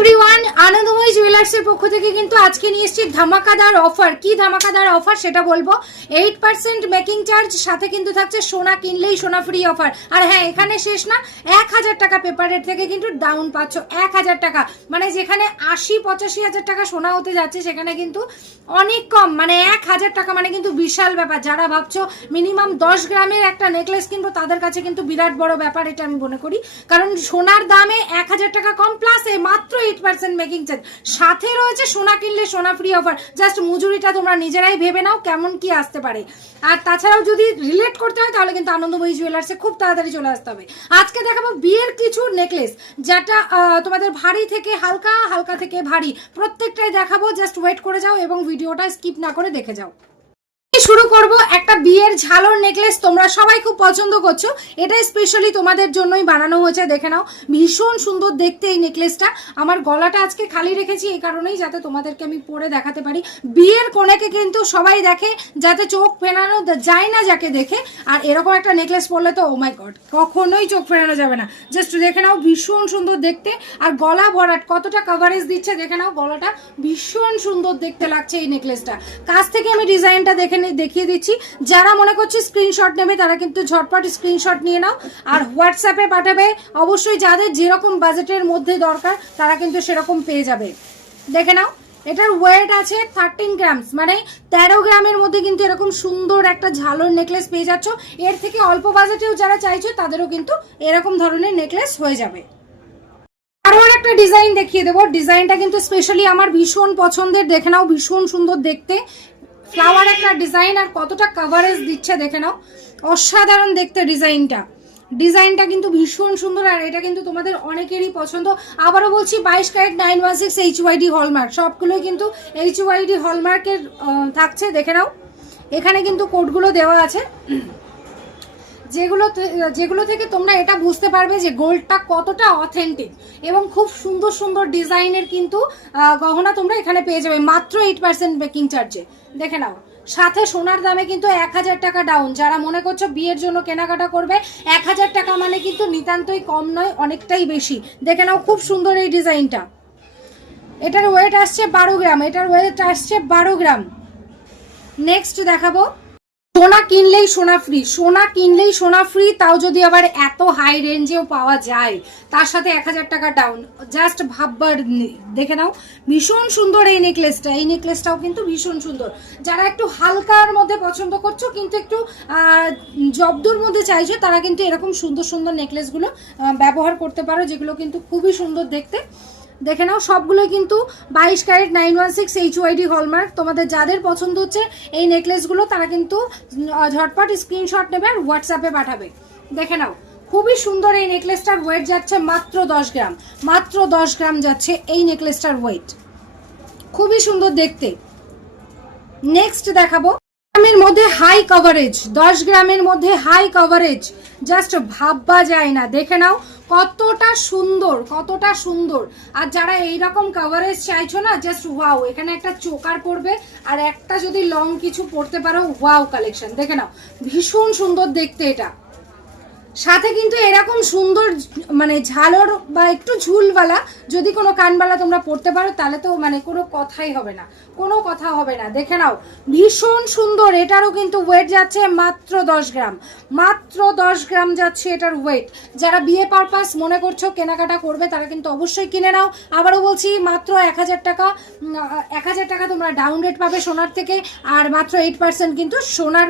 Everyone, আনন্দময়ী জুয়েলার্সের পক্ষ থেকে কিন্তু আজকে নিয়ে এসেছি ধামাকাদার অফার। কি ধামাকাদার অফার সেটা বলবো। 8% মেকিং চার্জ, সাথে কিন্তু থাকছে সোনা কিনলেই সোনা ফ্রি অফার। আর হ্যাঁ, এখানে শেষ না, 1000 টাকা পেপার রেট থেকে কিন্তু ডাউন পাচ্ছ। 1000 টাকা মানে যেখানে 80-85 হাজার টাকা সোনা হতে যাচ্ছে, সেখানে কিন্তু অনেক কম, মানে 1000 টাকা মানে কিন্তু বিশাল ব্যাপার। যারা ভাবছো মিনিমাম 10 গ্রামের একটা নেকলেস কিনবো, তাদের কাছে কিন্তু বিরাট বড় ব্যাপার এটা আমি মনে করি। কারণ সোনার দামে 1000 টাকা কম, প্লাস মাত্র 8% মেকিং চার্জ, সাথে রয়েছে সোনা কিনলে সোনা ফ্রি অফার। জাস্ট মজুরিটা তোমরা নিজেরাই ভেবে নাও কেমন কি আসতে পারে। আর তাছাড়াও যদি রিলেট করতে হয় তাহলে কিন্তু আনন্দময়ী জুয়েলার্সে খুব তাড়াতাড়ি চলে আসতে হবে। আজকে দেখাবো বিয়ের কিছু নেকলেস, যেটা তোমাদের ভারী থেকে হালকা, হালকা থেকে ভারী, প্রত্যেকটাই দেখাবো। জাস্ট ওয়েট করে যাও এবং ভিডিওটা স্কিপ না করে দেখে যাও। শুরু করব একটা বিয়ের ঝালর নেকলেস, তোমরা সবাই খুব পছন্দ করছো। এটা স্পেশালি তোমাদের জন্যই বানানো হয়েছে, দেখে নাও। ভীষণ সুন্দর দেখতে এই নেকলেসটা। আমার গলাটা আজকে খালি রেখেছি এই কারণেই, যাতে তোমাদেরকে আমি পরে দেখাতে পারি। বিয়ের কোণেকে কিন্তু সবাই দেখে, যাতে চোখ ফেরানো যায় না যাকে দেখে। আর এরকম একটা নেকলেস পরলে তো ও মাই গড, কখনোই চোখ ফেরানো যাবে না। জাস্ট দেখে নাও, ভীষণ সুন্দর দেখতে। আর গলা ভরাট কতটা কভারেজ দিচ্ছে দেখে নাও, গলাটা ভীষণ সুন্দর দেখতে লাগছে এই নেকলেসটা। কাছ থেকে আমি ডিজাইনটা দেখিয়ে দিচ্ছি। যারা মনে করছে স্ক্রিনশট নেবে, তারা কিন্তু ঝটপট স্ক্রিনশট নিয়ে নাও আর হোয়াটসঅ্যাপে পাঠাবে। অবশ্যই যাদের যেরকম বাজেটের মধ্যে দরকার তারা কিন্তু সেরকম পেয়ে যাবে। দেখে নাও, এটার ওয়েট আছে 13 গ্রামস, মানে 13 গ্রামের মধ্যে কিন্তু এরকম সুন্দর একটা ঝালর নেকলেস পেয়ে যাচ্ছ। এর থেকে অল্প বাজেটেও যারা চাইছো তাদেরও কিন্তু এরকম ধরনের নেকলেস হয়ে যাবে। আরো একটা ডিজাইন দেখিয়ে দেবো। ডিজাইনটা কিন্তু স্পেশালি আমার ভীষণ পছন্দের, দেখে নাও, ভীষণ সুন্দর দেখতে। ফ্লাওয়ার একটা ডিজাইন, আর কতটা কভারেজ দিচ্ছে দেখে নাও, অসাধারণ দেখতে ডিজাইনটা কিন্তু ভীষণ সুন্দর। আর এটা কিন্তু তোমাদের অনেকেরই পছন্দ। আবারও বলছি, 22 ক্যারেট 916 HYD হলমার্ক, সবগুলোই কিন্তু HYD হলমার্কের থাকছে। দেখে নাও, এখানে কিন্তু কোডগুলো দেওয়া আছে, যেগুলো থেকে তোমরা এটা বুঝতে পারবে যে গোল্ডটা কতটা অথেন্টিক। এবং খুব সুন্দর সুন্দর ডিজাইনের কিন্তু গহনা তোমরা এখানে পেয়ে যাবে মাত্র 8% মেকিং চার্জে। দেখে নাও, সাথে সোনার দামে কিন্তু 1000 টাকা ডাউন। যারা মনে করছো বিয়ের জন্য কেনাকাটা করবে, 1000 টাকা মানে কিন্তু নিতান্তই কম নয়, অনেকটাই বেশি। দেখে নাও, খুব সুন্দর এই ডিজাইনটা। এটার ওয়েট আসছে 12 গ্রাম। নেক্সট দেখাবো, সোনা কিনলেই সোনা ফ্রি, তাও যদি আবার এত হাই রেঞ্জেও পাওয়া যায়, তার সাথে 1000 টাকা ডাউন। জাস্ট ভাববার। দেখে নাও, ভীষণ সুন্দর এই নেকলেসটাও কিন্তু ভীষণ সুন্দর। যারা একটু হালকার মধ্যে পছন্দ করছো, কিন্তু একটু জব্দুর মধ্যে চাইছো, তারা কিন্তু এরকম সুন্দর সুন্দর নেকলেসগুলো ব্যবহার করতে পারো, যেগুলো কিন্তু খুবই সুন্দর দেখতে। দেখে নাও, সবগুলো কিন্তু 22 ক্যারেট 916 HYD হলমার্ক। তোমাদের যাদের পছন্দ হচ্ছে এই নেকলেসগুলো, তারা কিন্তু ঝটপট স্ক্রিনশট নেবে আর হোয়াটসঅ্যাপে পাঠাবে। দেখে নাও, খুবই সুন্দর এই নেকলেসটার ওয়েট যাচ্ছে মাত্র 10 গ্রাম। মাত্র 10 গ্রাম যাচ্ছে এই নেকলেসটার ওয়েট, খুবই সুন্দর দেখতে। নেক্সট দেখাবো, গ্রামের মধ্যে হাই কভারেজ, 10 গ্রামের মধ্যে হাই কভারেজ, জাস্ট ভাববা যায় না। দেখে নাও কতটা সুন্দর। আর যারা এইরকম কভারেজ চাইছো না, জাস্ট ওয়াও। এখানে একটা চোকার পড়বে, আর একটা যদি লং কিছু পড়তে পারো, ওয়াও কালেকশন। দেখে নাও, ভীষণ সুন্দর দেখতে এটা। সাথে কিন্তু এরকম সুন্দর মানে ঝালর বা একটু ঝুলওয়ালা যদি কোনো কানবালা তোমরা পড়তে পারো, তাহলে তো মানে কোনো কথা হবে না। দেখে নাও, ভীষণ সুন্দর। এটারও কিন্তু ওয়েট যাচ্ছে মাত্র 10 গ্রাম। মাত্র 10 গ্রাম যাচ্ছে এটার ওয়েট। যারা বিয়ে পারপাস মনে করছো কেনাকাটা করবে, তারা কিন্তু অবশ্যই কিনে নাও। আবারও বলছি, মাত্র 1000 টাকা তোমরা ডাউন রেট পাবে সোনার থেকে, আর মাত্র 8% কিন্তু সোনার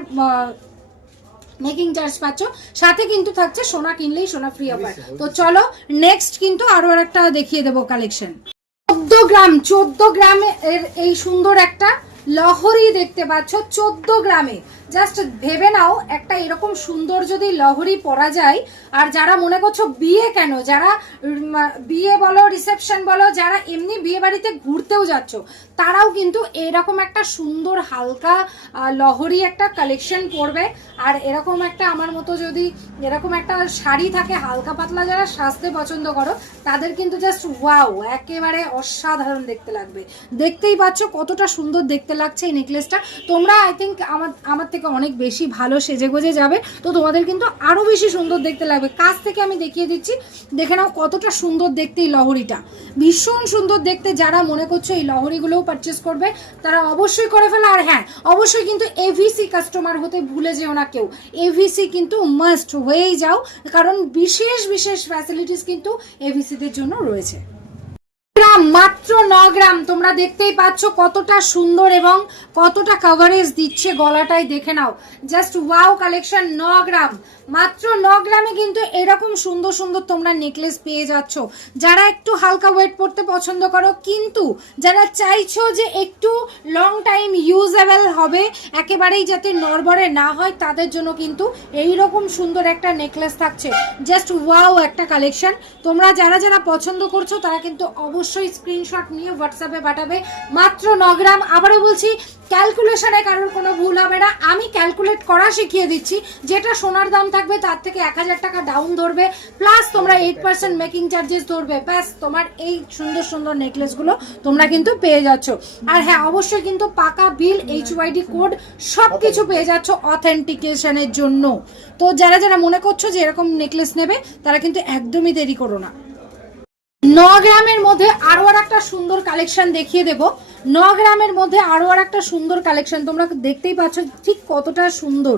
মেকিং চার্জ পাচ্ছ। সাথে কিন্তু থাকছে সোনা কিনলেই সোনা ফ্রি অফার। তো চলো নেক্সট কিন্তু আরো একটা দেখিয়ে দেবো কালেকশন। 14 গ্রামে এই সুন্দর একটা লহরি দেখতে পাচ্ছ, 14 গ্রামে। জাস্ট ভেবে নাও, একটা এরকম সুন্দর যদি লহরি পরা যায়। আর যারা মনে করছো বিয়ে কেন, যারা বিয়ে বলো, রিসেপশন বলো, যারা এমনি বিয়ে বাড়িতে ঘুরতেও যাচ্ছ, তারাও কিন্তু এরকম একটা সুন্দর হালকা লহরি একটা কালেকশন পরবে। আর এরকম একটা আমার মতো যদি এরকম একটা শাড়ি থাকে হালকা পাতলা, যারা সাজতে পছন্দ করো, তাদের কিন্তু জাস্ট ওয়াও, একেবারে অসাধারণ দেখতে লাগবে। দেখতেই পাচ্ছ কতটা সুন্দর দেখতে লাগছে এই নেকলেসটা। তোমরা আই থিঙ্ক আমার থেকে অনেক বেশি ভালো সেজে গোজে যাবে, তো তোমাদের কিন্তু আরও বেশি সুন্দর দেখতে লাগবে। কাছ থেকে আমি দেখিয়ে দিচ্ছি, দেখে নাও কতটা সুন্দর দেখতে এই লহরিটা, ভীষণ সুন্দর দেখতে। যারা মনে করছো এই লহরিগুলোও পারচেস করবে তারা অবশ্যই করে ফেলো। আর হ্যাঁ, অবশ্যই কিন্তু এভিসি কাস্টমার হতে ভুলে যেও না কেউ, এভিসি কিন্তু মাস্ট হয়েই যাও, কারণ বিশেষ বিশেষ ফ্যাসিলিটিস কিন্তু এভিসিদের জন্য রয়েছে। মাত্র 9 গ্রাম, তোমরা দেখতেই পাচ্ছ কতটা সুন্দর এবং কতটা কভারেজ দিচ্ছে গলাটায়, দেখে নাও জাস্ট ওয়াও কালেকশন। 9 গ্রাম, মাত্র 9 গ্রামে কিন্তু এরকম সুন্দর সুন্দর তোমরা নেকলেস পেয়ে যাচ্ছ। যারা একটু হালকা ওয়েট পড়তে পছন্দ করো, কিন্তু যারা চাইছো যে একটু লং টাইম ইউজেবল হবে, একেবারেই যাতে নড়বড়ে না হয়, তাদের জন্য কিন্তু এইরকম সুন্দর একটা নেকলেস থাকছে। জাস্ট ওয়াও একটা কালেকশন। তোমরা যারা যারা পছন্দ করছো তারা কিন্তু অবশ্যই স্ক্রিনশট নিয়ে হোয়াটসঅ্যাপে পাঠাবে। মাত্র 9 গ্রাম। আবারও বলছি, ক্যালকুলেশনে কারোর কোনো ভুল হবে না, আমি ক্যালকুলেট করা শিখিয়ে দিচ্ছি। যেটা সোনার দাম থাকবে তার থেকে 1000 টাকা ডাউন ধরবে, প্লাস তোমরা 8% মেকিং চার্জেস ধরবে, ব্যাস তোমার এই সুন্দর সুন্দর নেকলেসগুলো তোমরা কিন্তু পেয়ে যাচ্ছ। আর হ্যাঁ, অবশ্যই কিন্তু পাকা বিল, HYD কোড সব কিছু পেয়ে যাচ্ছ অথেন্টিকেশনের জন্য। তো যারা যারা মনে করছো যে এরকম নেকলেস নেবে, তারা কিন্তু একদমই দেরি করো না। 9 গ্রামের মধ্যে আরো একটা সুন্দর কালেকশন দেখিয়ে দেব। 9 গ্রামের মধ্যে আরো একটা সুন্দর কালেকশন, তোমরা দেখতেই পাচ্ছ ঠিক কতটা সুন্দর,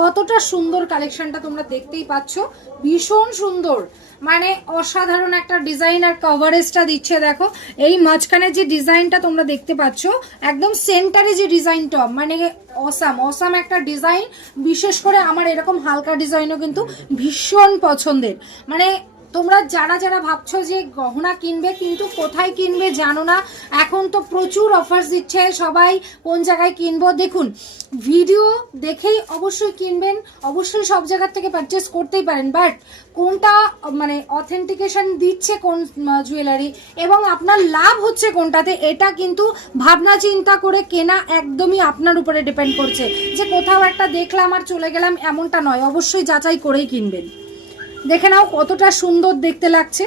কতটা সুন্দর কালেকশনটা তোমরা দেখতেই পাচ্ছ, ভীষণ সুন্দর, মানে অসাধারণ একটা ডিজাইন। আর কভারেজটা দিচ্ছে দেখো, এই মাঝখানে যে ডিজাইনটা তোমরা দেখতে পাচ্ছ, একদম সেন্টারে যে ডিজাইনটা, মানে অসাম অসাম একটা ডিজাইন। বিশেষ করে আমার এরকম হালকা ডিজাইনও কিন্তু ভীষণ পছন্দের। মানে তোমরা যারা যারা ভাবছো যে গহনা কিনবে কিন্তু কোথায় কিনবে জানো না, এখন তো প্রচুর অফার্স দিচ্ছে, সবাই কোন জায়গায় কিনবো। দেখুন, ভিডিও দেখেই অবশ্যই কিনবেন, অবশ্যই সব জায়গার থেকে পারচেস করতেই পারেন, বাট কোনটা মানে অথেন্টিকেশন দিচ্ছে কোন জুয়েলারি এবং আপনার লাভ হচ্ছে কোনটাতে, এটা কিন্তু ভাবনা চিন্তা করে কেনা একদমই আপনার উপরে ডিপেন্ড করছে। যে কোথাও একটা দেখলাম আর চলে গেলাম এমনটা নয়, অবশ্যই যাচাই করেই কিনবেন। দেখে নাও কতটা সুন্দর দেখতে লাগছে।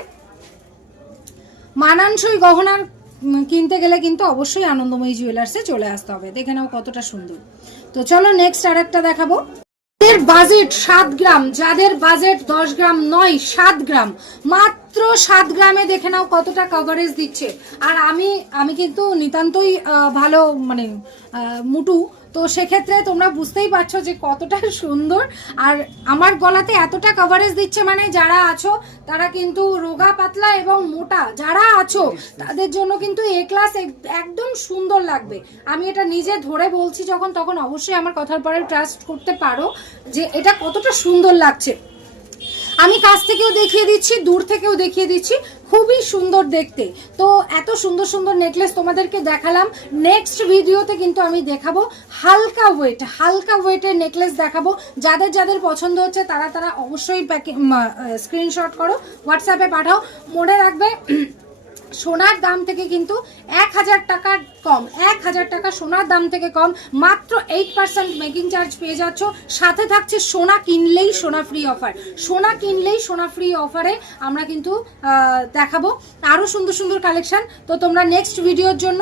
মানানসই গহনার কিনতে গেলে কিন্তু অবশ্যই আনন্দময়ী জুয়েলার্সে চলে আসতে হবে। দেখে নাও কতটা সুন্দর। তো চলো নেক্সট আরেকটা দেখাবো। যাদের বাজেট 7 গ্রাম, যাদের বাজেট 10 গ্রাম নয় 7 গ্রাম, মাত্র 7 গ্রামে দেখে নাও কতটা কভারেজ দিচ্ছে। আর আমি কিন্তু নিতান্তই ভালো মানে মুটু, তো সেক্ষেত্রে তোমরা বুঝতেই পারছো যে কতটা সুন্দর। আর আমার গলাতে এতটা কভারেজ দিচ্ছে, মানে যারা আছো তারা কিন্তু রোগা পাতলা এবং মোটা যারা আছো তাদের জন্য কিন্তু এ ক্লাস একদম সুন্দর লাগবে। আমি এটা নিজে ধরে বলছি যখন, তখন অবশ্যই আমার কথার পরে ট্রাস্ট করতে পারো যে এটা কতটা সুন্দর লাগছে। আমি কাছ থেকেও দেখিয়ে দিচ্ছি, দূর থেকেও দেখিয়ে দিচ্ছি, খুবই সুন্দর দেখতে। তো এত সুন্দর সুন্দর নেকলেস তোমাদেরকে দেখালাম। নেক্সট ভিডিওতে কিন্তু আমি দেখাবো হালকা ওয়েটের নেকলেস দেখাবো। যাদের যাদের পছন্দ হচ্ছে তারা তারা অবশ্যই স্ক্রিনশট করো, হোয়াটসঅ্যাপে পাঠাও। মনে রাখবে, সোনার দাম থেকে কিন্তু 1000 টাকা কম, 1000 টাকা সোনার দাম থেকে কম, মাত্র 8% মেকিং চার্জ পেয়ে যাচ্ছ। সাথে থাকছে সোনা কিনলেই সোনা ফ্রি অফার, সোনা কিনলেই সোনা ফ্রি অফারে আমরা কিন্তু দেখাবো আরও সুন্দর সুন্দর কালেকশন। তো তোমরা নেক্সট ভিডিওর জন্য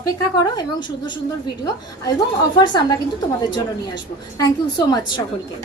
অপেক্ষা করো এবং সুন্দর সুন্দর ভিডিও এবং অফার্স আমরা কিন্তু তোমাদের জন্য নিয়ে আসবো। থ্যাংক ইউ সো মাচ সকলকে।